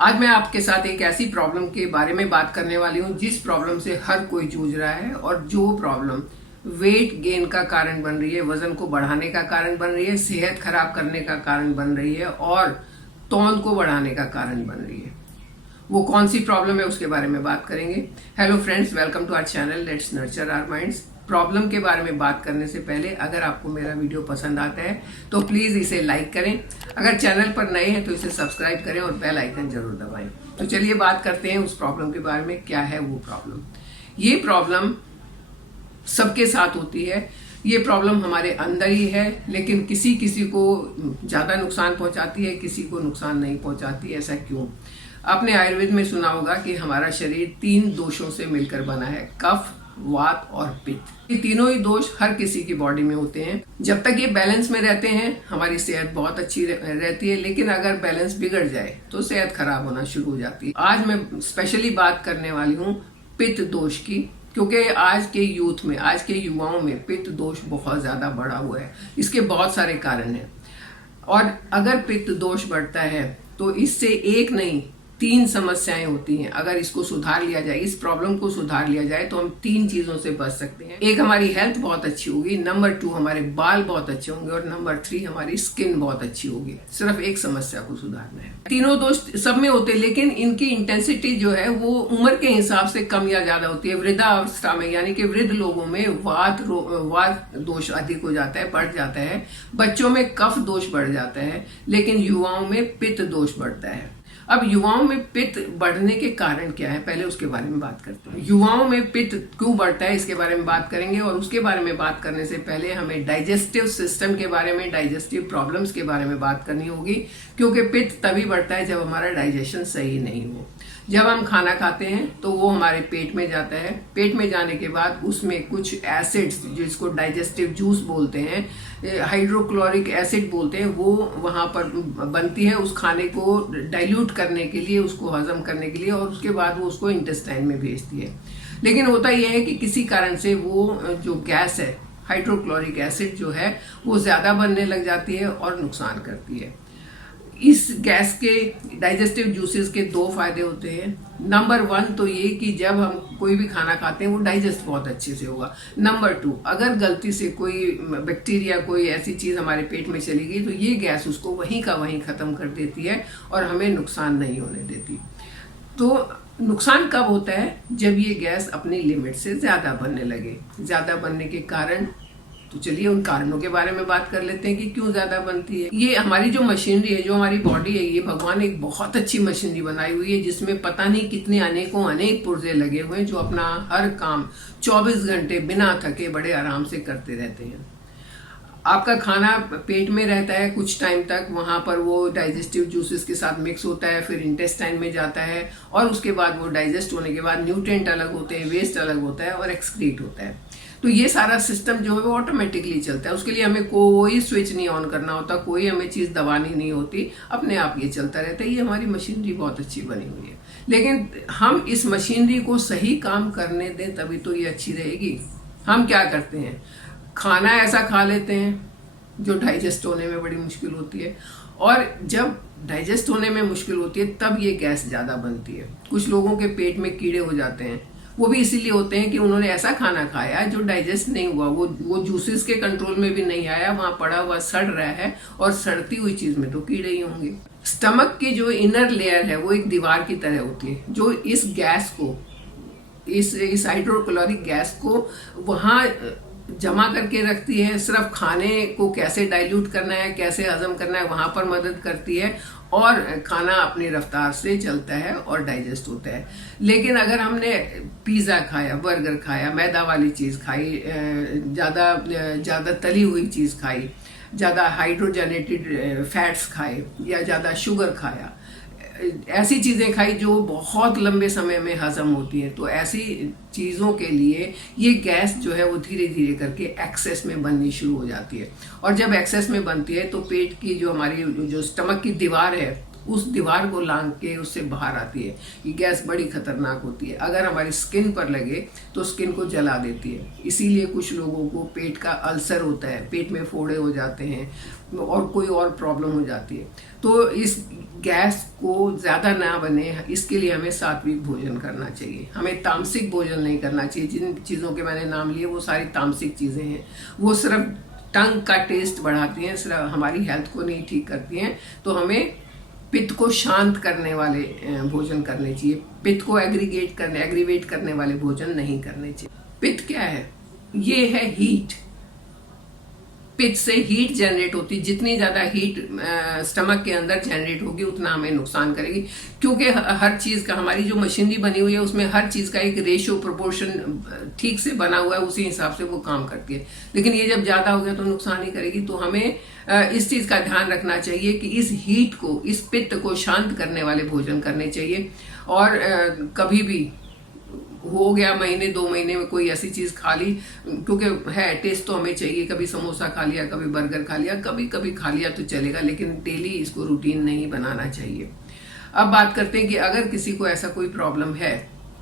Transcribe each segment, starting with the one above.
आज मैं आपके साथ एक ऐसी प्रॉब्लम के बारे में बात करने वाली हूँ जिस प्रॉब्लम से हर कोई जूझ रहा है और जो प्रॉब्लम वेट गेन का कारण बन रही है, वजन को बढ़ाने का कारण बन रही है, सेहत खराब करने का कारण बन रही है और तौन को बढ़ाने का कारण बन रही है। वो कौन सी प्रॉब्लम है उसके बारे में बात करेंगे। Hello friends, welcome to our channel let's nurture our minds. Problem के बारे में बात करने से पहले अगर आपको मेरा वीडियो पसंद आता है तो प्लीज़ इसे लाइक करें। अगर चैनल पर नए हैं तो इसे सब्सक्राइब करें और बेल आइकन जरूर दबाएं। तो चलिए बात करते हैं उस प्रॉब्लम के बारे में। क्या है वो प्रॉब्लम? ये प्रॉब्लम सबके साथ होती है। ये प्रॉब्लम हमारे अंदर ही है, लेकिन किसी किसी को ज़्यादा नुकसान पहुंचाती है, किसी को नुकसान नहीं पहुंचाती। ऐसा क्यों? आपने आयुर्वेद में सुना होगा कि हमारा शरीर 3 दोषों से मिलकर बना है, कफ, वात और पित्त। ये तीनों ही दोष हर किसी की बॉडी में होते हैं। जब तक ये बैलेंस में रहते हैं हमारी सेहत बहुत अच्छी रहती है, लेकिन अगर बैलेंस बिगड़ जाए तो सेहत खराब होना शुरू हो जाती है। आज मैं स्पेशली बात करने वाली हूँ पित्त दोष की, क्योंकि आज के यूथ में, आज के युवाओं में पित्त दोष बहुत ज्यादा बढ़ा हुआ है। इसके बहुत सारे कारण हैं और अगर पित्त दोष बढ़ता है तो इससे एक नहीं 3 समस्याएं होती हैं। अगर इसको सुधार लिया जाए, इस प्रॉब्लम को सुधार लिया जाए तो हम 3 चीजों से बच सकते हैं। एक, हमारी हेल्थ बहुत अच्छी होगी। नंबर 2, हमारे बाल बहुत अच्छे होंगे और नंबर 3, हमारी स्किन बहुत अच्छी होगी। सिर्फ एक समस्या को सुधारना है। तीनों दोष सब में होते हैं, लेकिन इनकी इंटेंसिटी जो है वो उम्र के हिसाब से कम या ज्यादा होती है। वृद्धावस्था में यानी कि वृद्ध लोगों में वात दोष अधिक हो जाता है, बढ़ जाता है। बच्चों में कफ दोष बढ़ जाता है, लेकिन युवाओं में पित्त दोष बढ़ता है। अब युवाओं में पित्त बढ़ने के कारण क्या है, पहले उसके बारे में बात करते हैं। युवाओं में पित्त क्यों बढ़ता है इसके बारे में बात करेंगे, और उसके बारे में बात करने से पहले हमें डाइजेस्टिव सिस्टम के बारे में, डाइजेस्टिव प्रॉब्लम्स के बारे में बात करनी होगी। क्योंकि पित्त तभी बढ़ता है जब हमारा डाइजेशन सही नहीं हो। जब हम खाना खाते हैं तो वो हमारे पेट में जाता है। पेट में जाने के बाद उसमें कुछ एसिड्स, जिसको डाइजेस्टिव जूस बोलते हैं, हाइड्रोक्लोरिक एसिड बोलते हैं, वो वहाँ पर बनती है उस खाने को डाइल्यूट करने के लिए, उसको हजम करने के लिए, और उसके बाद वो उसको इंटेस्टाइन में भेजती है। लेकिन होता यह है कि किसी कारण से वो जो गैस है, हाइड्रोक्लोरिक एसिड जो है, वो ज़्यादा बनने लग जाती है और नुकसान करती है। इस गैस के, डाइजेस्टिव जूसेस के 2 फायदे होते हैं। नंबर 1 तो ये कि जब हम कोई भी खाना खाते हैं वो डाइजेस्ट बहुत अच्छे से होगा। नंबर 2, अगर गलती से कोई बैक्टीरिया, कोई ऐसी चीज़ हमारे पेट में चली गई तो ये गैस उसको वहीं का वहीं ख़त्म कर देती है और हमें नुकसान नहीं होने देती। तो नुकसान कब होता है? जब ये गैस अपनी लिमिट से ज़्यादा बनने लगे। ज़्यादा बनने के कारण, तो चलिए उन कारणों के बारे में बात कर लेते हैं कि क्यों ज्यादा बनती है। ये हमारी जो मशीनरी है, जो हमारी बॉडी है, ये भगवान एक बहुत अच्छी मशीनरी बनाई हुई है, जिसमें पता नहीं कितने अनेक पुर्जे लगे हुए हैं जो अपना हर काम 24 घंटे बिना थके बड़े आराम से करते रहते हैं। आपका खाना पेट में रहता है कुछ टाइम तक, वहां पर वो डाइजेस्टिव जूसेस के साथ मिक्स होता है, फिर इंटेस्टाइन में जाता है और उसके बाद वो डाइजेस्ट होने के बाद न्यूट्रिएंट अलग होते हैं, वेस्ट अलग होता है और एक्सक्रीट होता है। तो ये सारा सिस्टम जो है वो ऑटोमेटिकली चलता है। उसके लिए हमें कोई स्विच नहीं ऑन करना होता, कोई हमें चीज़ दबानी नहीं होती, अपने आप ये चलता रहता है। ये हमारी मशीनरी बहुत अच्छी बनी हुई है, लेकिन हम इस मशीनरी को सही काम करने दें तभी तो ये अच्छी रहेगी। हम क्या करते हैं, खाना ऐसा खा लेते हैं जो डाइजेस्ट होने में बड़ी मुश्किल होती है, और जब डाइजेस्ट होने में मुश्किल होती है तब ये गैस ज़्यादा बनती है। कुछ लोगों के पेट में कीड़े हो जाते हैं, वो भी इसीलिए होते हैं कि उन्होंने ऐसा खाना खाया जो डाइजेस्ट नहीं हुआ, वो जूसेस के कंट्रोल में भी नहीं आया, वहां पड़ा हुआ सड़ रहा है, और सड़ती हुई चीज में तो कीड़े ही होंगे। स्टमक की जो इनर लेयर है वो एक दीवार की तरह होती है, जो इस गैस को, इस हाइड्रोक्लोरिक गैस को वहां जमा करके रखती है। सिर्फ खाने को कैसे डाइल्यूट करना है, कैसे हजम करना है, वहां पर मदद करती है, और खाना अपनी रफ्तार से चलता है और डाइजेस्ट होता है। लेकिन अगर हमने पिज़्ज़ा खाया, बर्गर खाया, मैदा वाली चीज़ खाई, ज़्यादा तली हुई चीज़ खाई, ज़्यादा हाइड्रोजनेटेड फैट्स खाए, या ज़्यादा शुगर खाया, ऐसी चीज़ें खाई जो बहुत लंबे समय में हजम होती हैं, तो ऐसी चीज़ों के लिए ये गैस जो है वो धीरे धीरे करके एक्सेस में बननी शुरू हो जाती है। और जब एक्सेस में बनती है तो पेट की जो हमारी जो स्टमक की दीवार है उस दीवार को लांघ के उससे बाहर आती है। ये गैस बड़ी खतरनाक होती है, अगर हमारी स्किन पर लगे तो स्किन को जला देती है। इसीलिए कुछ लोगों को पेट का अल्सर होता है, पेट में फोड़े हो जाते हैं और कोई और प्रॉब्लम हो जाती है। तो इस गैस को ज़्यादा ना बने, इसके लिए हमें सात्विक भोजन करना चाहिए। हमें तामसिक भोजन नहीं करना चाहिए। जिन चीज़ों के मैंने नाम लिए वो सारी तामसिक चीज़ें हैं, वो सिर्फ टंग का टेस्ट बढ़ाती हैं, सिर्फ हमारी हेल्थ को नहीं ठीक करती हैं। तो हमें पित्त को शांत करने वाले भोजन करने चाहिए। पित्त को एग्रीवेट करने वाले भोजन नहीं करने चाहिए। पित्त क्या है? ये है हीट। पित्त से हीट जनरेट होती है। जितनी ज्यादा हीट स्टमक के अंदर जनरेट होगी उतना हमें नुकसान करेगी, क्योंकि हर चीज का, हमारी जो मशीनरी बनी हुई है उसमें हर चीज का एक रेशियो प्रोपोर्शन ठीक से बना हुआ है, उसी हिसाब से वो काम करती है। लेकिन ये जब ज्यादा हो गया तो नुकसान ही करेगी। तो हमें इस चीज का ध्यान रखना चाहिए कि इस हीट को, इस पित्त को शांत करने वाले भोजन करने चाहिए। और कभी भी हो गया महीने 2 महीने में कोई ऐसी चीज खा ली, क्योंकि है टेस्ट तो हमें चाहिए, कभी समोसा खा लिया, कभी बर्गर खा लिया, कभी कभी खा लिया तो चलेगा, लेकिन डेली इसको रूटीन नहीं बनाना चाहिए। अब बात करते हैं कि अगर किसी को ऐसा कोई प्रॉब्लम है,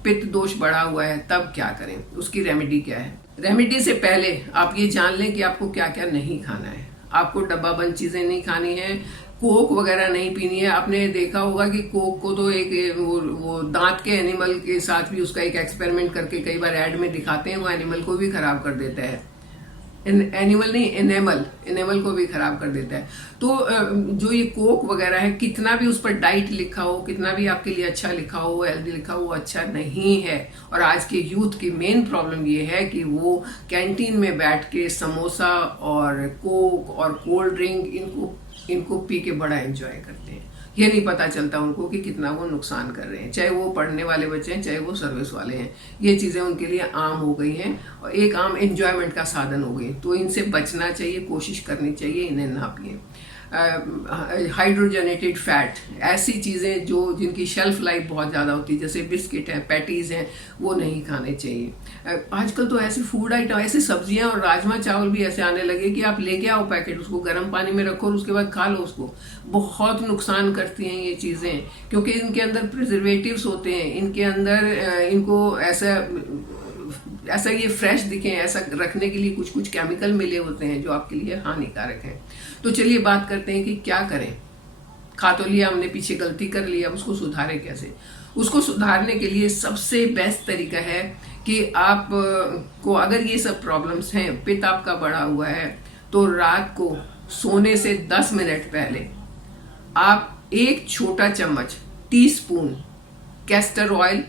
पित्त दोष बढ़ा हुआ है, तब क्या करें, उसकी रेमेडी क्या है। रेमेडी से पहले आप ये जान लें कि आपको क्या क्या नहीं खाना है। आपको डब्बा बंद चीजें नहीं खानी है, कोक वगैरह नहीं पीनी है। आपने देखा होगा कि कोक को तो एक वो दांत के एनिमल के साथ भी उसका एक एक्सपेरिमेंट करके कई बार ऐड में दिखाते हैं, वो एनिमल को भी खराब कर देता है। एनिमल नहीं, एनेमल को भी खराब कर देता है। तो जो ये कोक वगैरह है, कितना भी उस पर डाइट लिखा हो, कितना भी आपके लिए अच्छा लिखा हो, हेल्दी लिखा हो, वो अच्छा नहीं है। और आज के यूथ की मेन प्रॉब्लम ये है कि वो कैंटीन में बैठ के समोसा और कोक और कोल्ड ड्रिंक इनको पी के बड़ा एंजॉय करते हैं। ये नहीं पता चलता उनको कि कितना वो नुकसान कर रहे हैं, चाहे वो पढ़ने वाले बच्चे हैं, चाहे वो सर्विस वाले हैं। ये चीजें उनके लिए आम हो गई हैं और एक आम एंजॉयमेंट का साधन हो गई। तो इनसे बचना चाहिए, कोशिश करनी चाहिए इन्हें ना पिए। हाइड्रोजनेटेड फैट, ऐसी चीजें जो जिनकी शेल्फ लाइफ बहुत ज्यादा होती है, जैसे बिस्किट है, पैटीज हैं, वो नहीं खाने चाहिए। आजकल तो ऐसे फूड आइटम, ऐसी सब्जियां और राजमा चावल भी ऐसे आने लगे कि आप लेके आओ पैकेट, उसको गर्म पानी में रखो और उसके बाद खा लो उसको। बहुत नुकसान करती हैं ये चीजें, क्योंकि इनके अंदर प्रिजर्वेटिव्स होते हैं, इनके अंदर इनको ऐसा ये फ्रेश दिखे, ऐसा रखने के लिए कुछ कुछ केमिकल मिले होते हैं जो आपके लिए हानिकारक हैं। तो चलिए बात करते हैं कि क्या करें। खा तो लिया हमने, पीछे गलती कर ली, अब उसको सुधारें कैसे। उसको सुधारने के लिए सबसे बेस्ट तरीका है कि आप को अगर ये सब प्रॉब्लम्स हैं, पित्त आपका बढ़ा हुआ है, तो रात को सोने से 10 मिनट पहले आप 1 छोटा चम्मच, टीस्पून कैस्टर ऑयल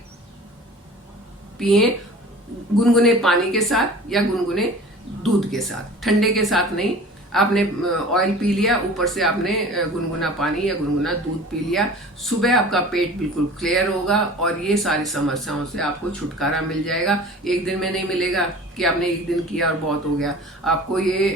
पिए, गुनगुने पानी के साथ या गुनगुने दूध के साथ, ठंडे के साथ नहीं। आपने ऑयल पी लिया, ऊपर से आपने गुनगुना पानी या गुनगुना दूध पी लिया। सुबह आपका पेट बिल्कुल क्लियर होगा और ये सारी समस्याओं से आपको छुटकारा मिल जाएगा। एक दिन में नहीं मिलेगा कि आपने एक दिन किया और बहुत हो गया। आपको ये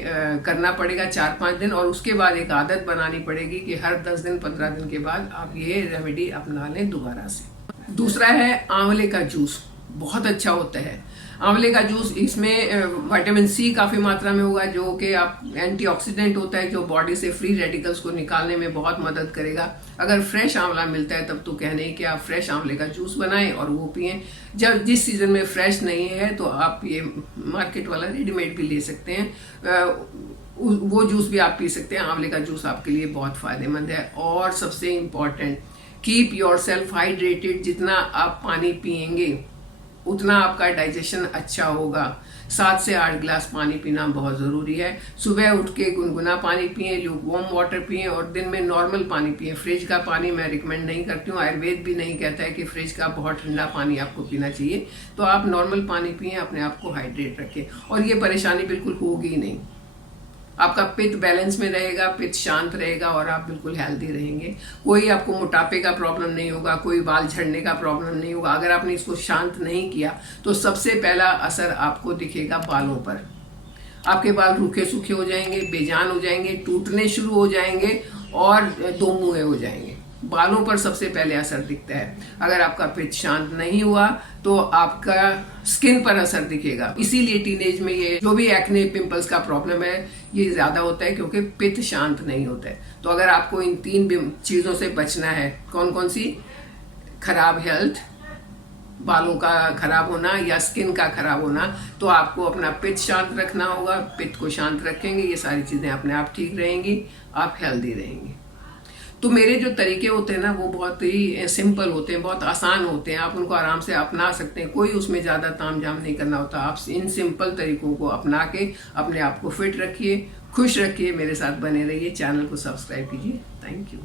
करना पड़ेगा 4-5 दिन, और उसके बाद एक आदत बनानी पड़ेगी कि हर 10 दिन 15 दिन के बाद आप ये रेमेडी अपना लें दोबारा से। दूसरा है आंवले का जूस, बहुत अच्छा होता है आंवले का जूस। इसमें विटामिन सी काफी मात्रा में होगा, जो कि आप एंटीऑक्सीडेंट होता है, जो बॉडी से फ्री रेडिकल्स को निकालने में बहुत मदद करेगा। अगर फ्रेश आंवला मिलता है तब तो कहने ही कि आप फ्रेश आंवले का जूस बनाएं और वो पिएं। जब जिस सीजन में फ्रेश नहीं है तो आप ये मार्केट वाला रेडीमेड भी ले सकते हैं, वो जूस भी आप पी सकते हैं। आंवले का जूस आपके लिए बहुत फायदेमंद है। और सबसे important, keep your self hydrated. जितना आप पानी पिएंगे उतना आपका डाइजेशन अच्छा होगा। 7 से 8 गिलास पानी पीना बहुत जरूरी है। सुबह उठ के गुनगुना पानी पिए, ल्यूकवार्म वाटर पिए और दिन में नॉर्मल पानी पिए। फ्रिज का पानी मैं रिकमेंड नहीं करती हूँ। आयुर्वेद भी नहीं कहता है कि फ्रिज का बहुत ठंडा पानी आपको पीना चाहिए। तो आप नॉर्मल पानी पिए, अपने आप को हाइड्रेट रखें और ये परेशानी बिल्कुल होगी ही नहीं। आपका पित्त बैलेंस में रहेगा, पित्त शांत रहेगा और आप बिल्कुल हेल्दी रहेंगे। कोई आपको मोटापे का प्रॉब्लम नहीं होगा, कोई बाल झड़ने का प्रॉब्लम नहीं होगा। अगर आपने इसको शांत नहीं किया तो सबसे पहला असर आपको दिखेगा बालों पर। आपके बाल रूखे सूखे हो जाएंगे, बेजान हो जाएंगे, टूटने शुरू हो जाएंगे और 2 मुंहे हो जाएंगे। बालों पर सबसे पहले असर दिखता है। अगर आपका पित्त शांत नहीं हुआ तो आपका स्किन पर असर दिखेगा। इसीलिए टीनेज में ये जो भी एक्ने पिंपल्स का प्रॉब्लम है ये ज्यादा होता है, क्योंकि पित्त शांत नहीं होता है। तो अगर आपको इन 3 चीजों से बचना है, कौन कौन सी? खराब हेल्थ, बालों का खराब होना या स्किन का खराब होना, तो आपको अपना पित्त शांत रखना होगा। पित्त को शांत रखेंगे, ये सारी चीजें अपने आप ठीक रहेंगी, आप हेल्दी रहेंगे। तो मेरे जो तरीके होते हैं ना वो बहुत ही सिंपल होते हैं, बहुत आसान होते हैं, आप उनको आराम से अपना सकते हैं। कोई उसमें ज़्यादा तामझाम नहीं करना होता। आप इन सिंपल तरीकों को अपना के अपने आप को फिट रखिए, खुश रखिए, मेरे साथ बने रहिए। चैनल को सब्सक्राइब कीजिए। Thank you.